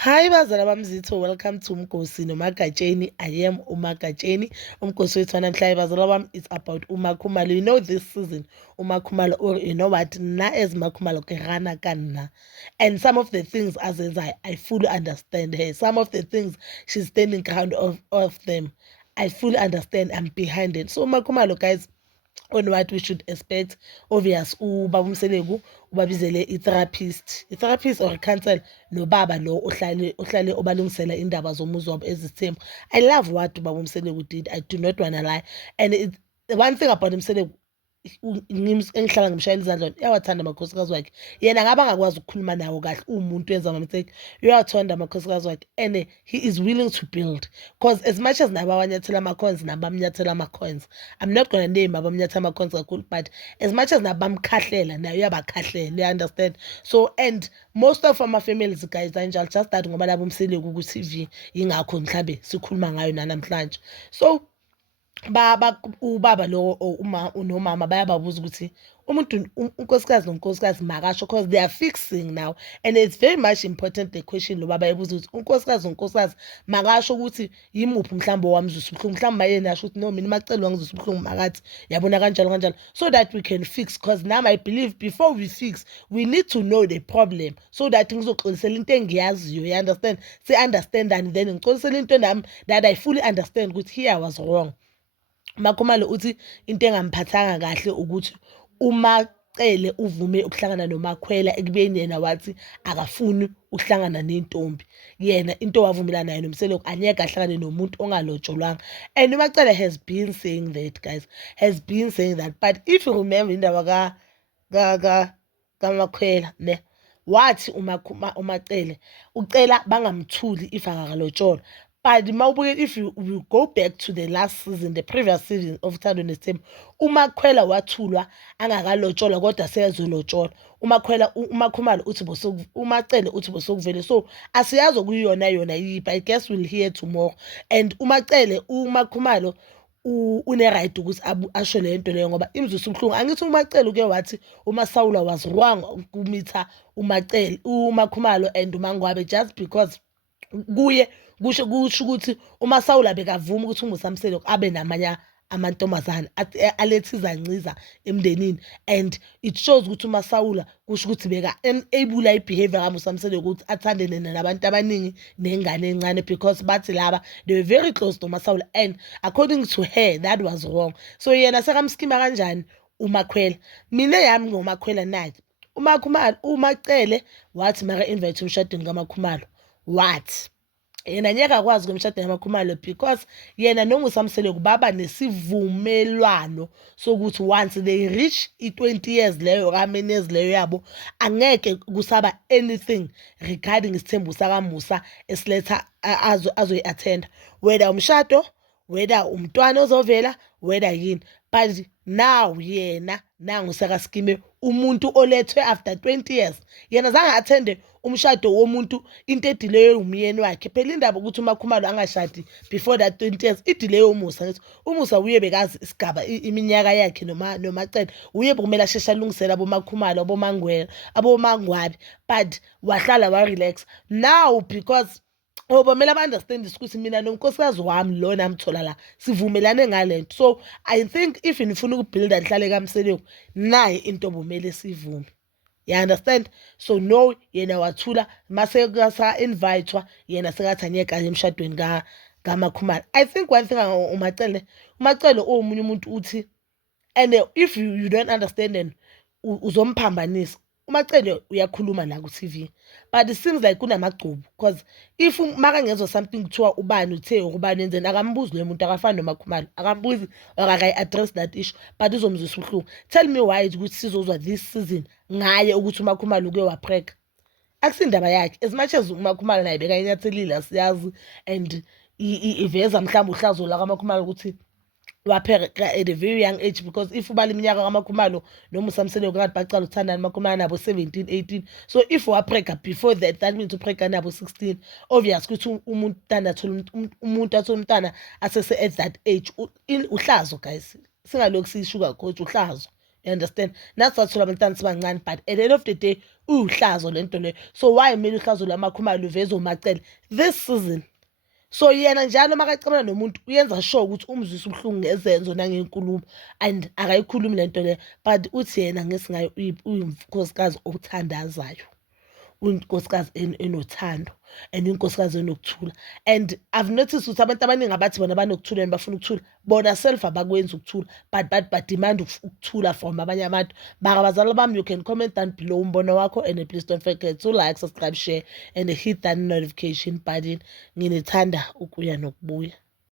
Hi bazala bamzitho, welcome to Umgosi noMagatsheni. I am uMagatsheni. Umgosi wethu namhlanje bazala bami, it's about uMakhumalo. You know this season uMakhumalo, or you know what, na as Makhumalo ke rana ka nna. And some of the things as I fully understand her. Some of the things she's standing ground of them. I fully understand. I'm behind it. So Makhumalo, guys, on what we should expect. Obvious ubaba umseleku ubabizele i-therapist or i-counsel nobaba lo ohlale obalungisela indaba zomuzi wabo ezithembu. I love what ubaba umseleku did. I do not wanna lie. And the one thing about umseleku, engihlala ngimshayela izandla uyawathanda amakhosikazi wakhe. Yena ngabe angakwazi ukukhuluma nawo kahle umuntu wenza ama-mistake, uyawathanda amakhosikazi wakhe and he is willing to build, because as much as nabo abanyathela ama-coins nabo bamnyathela ama-coins. I'm not gonna name abamnyathela ama-coins kakhulu, but as much as nabo bamkhahlela naye uyabakhahlela, you understand. So and most of ama-families guys anjalo, just that ngoba labo umseleku ku-TV yingakho mhlambe sikhuluma ngayo nanamhlanje. So ubaba lo nomama bayababuza ukuthi unkosikazi nonkosikazi makasho, because they are fixing now, and it's very much important the question lo baba ebuza ukuthi unkosikazi nonkosikazi makasho ukuthi yimuphi mhlawumbe owamzwisa ubuhlungu, mhlawumbe mayena asho ukuthi no, mina macela wangizwisa ubuhlungu makathi, yabona kanjalo kanjalo, so that we can fix. Because now I believe before we fix we need to know the problem, so that ngizoxolisela into engiyaziyo, you understand, understand, and then ngixolisela into nami that I fully understand ukuthi here I was wrong. Makhumalo uthi into engamphathanga kahle ukuthi uMacele uvume ukuhlangana noMakhwela ekubeni yena wathi akafuni ukuhlangana nentombi. Yena into wavumelana nayo nomseleku anyeke ahlangane nomuntu ongalotsholwanga. And uMacele has been saying that, guys, has been saying that. But if you remember indaba kaMakhwela ne, wathi uMacele ucela bangamthuli if akakalotsholwa. But if you go back to the last season, the previous season of Thando Nesithembu, uMakhwela wathulwa angakalotsholwa kodwa seyezolotsholwa. uMakhumalo uthi uMacele uthi bosokuvele. So asiyazi okuyiyona yona yiphi. I guess we'll hear tomorrow. And uMakhumalo une-right ukuthi asho le nto leyo ngoba imzwisa ubuhlungu. Angithi uMacele uke wathi uMasawula was wrong ukumitha uMakhumalo and uMangwabe just because kuye kusho ukuthi uMasawula bekavuma ukuthi uMusamselo abe namanye amantombazane alethe izanciza emndenini, and it shows ukuthi uMasawula kusho ukuthi beka-enable i-behavior kaMusamselo ukuthi athandene nabantu abaningi nengane encane, because bathi laba they were very close to Masawula, and according to her that was wrong. So yena sekamskima kanjani uMakhwela. Mina yami ngoMakhwela nathi uMacele wathi maka-invite umshadweni kaMakhumalo, wathi yena nyeka akwazi kumshada namakhumalo because yena noMusamseleku baba nesivumelwano sokuthi once they reach i-20 years leyo kameni years leyo yabo angeke kusaba anything regarding isithembu sakaMusa esiletha azoyi-attenda, whether umshado, whether umntwana ozovela, whether yini. But now yena nangu sekaskime umuntu olethwe after 20 years. Yena zange athende umshado womuntu, into edileyo umyeni wakhe. Phela indaba ukuthi uMakhumalo angashadi before that 20 years idileyo uMusa. Ngithi uMusa uye bekazi isigaba iminyaka yakhe noMacele uye bekumele asheshe alungisela aboMakhumalo, abomangwabi, but wahlala wa-relax now because bamele ba-understand ukuthi mina nonkosikazi wami lo namthola la sivumelane ngalento. So I think if nifuna ukubhilda nihlale kaMseleku, naye into bomele sivume, you understand. So no, yena wathula mase kasa-invitwa, yena sekathi anyeka emshadweni kaMakhumalo. I think one thing uMacele omunye umuntu uthi, and if you don't understand then uzomphambanisa. uMacele uyakhuluma la ku-TV, but it seems like kunamagcubu, because if makangezwa something kuthiwa ubani uthe ukubani enzeni akambuzi loyo muntu, akafani noMakhumalo, akambuzi or akayi-address that issue, but uzomzwisa ubuhlungu. Tell me why ukuthi sizozwa this season ngaye ukuthi uMakhumalo uke waprega. Akusindaba yakhe, as much as uMakhumalo naye bekayinyathelile asiyazi, and iveza mhlawumbe uhlazo la kaMakhumalo ukuthi wapheka at a very young age, because if ubala iminyaka kaMakhumalo noMusamseleku kade bacala ukuthandana Makhumalo nabo 17 18. So if waprega before that, that means uprega nabo 16. Obvious ukuthi umuntu athola umntana asese at that age uhlazo, guys, singalokhu sishuka coach, uhlazo. You understand? Nasathola abantwana sibancane, but at the end of the day uhlazo lento le. So why mina uhlazo lamakhumalo luveza uMacele this season? So yena njalo makacabana nomuntu uyenza sure ukuthi umzwisa ubuhlungu ngezenzo nangenkulumo and akayikhulumi lento le, but uthi yena ngesingayo uyinkosikazi othandazayo, uyinkosikazi enothando and uyinkosikazi enokuthula. And I've noticed ukuthi abantu abaningi abathi bona banokuthula and bafuna ukuthula bona self abakwenzi ukuthula, but bademand ukuthula from abanye abantu. Bazali bami, you can comment down below umbono wakho, and please don't forget to like, subscribe, share and hit that notification button. Nginethanda ukuya nokubuya.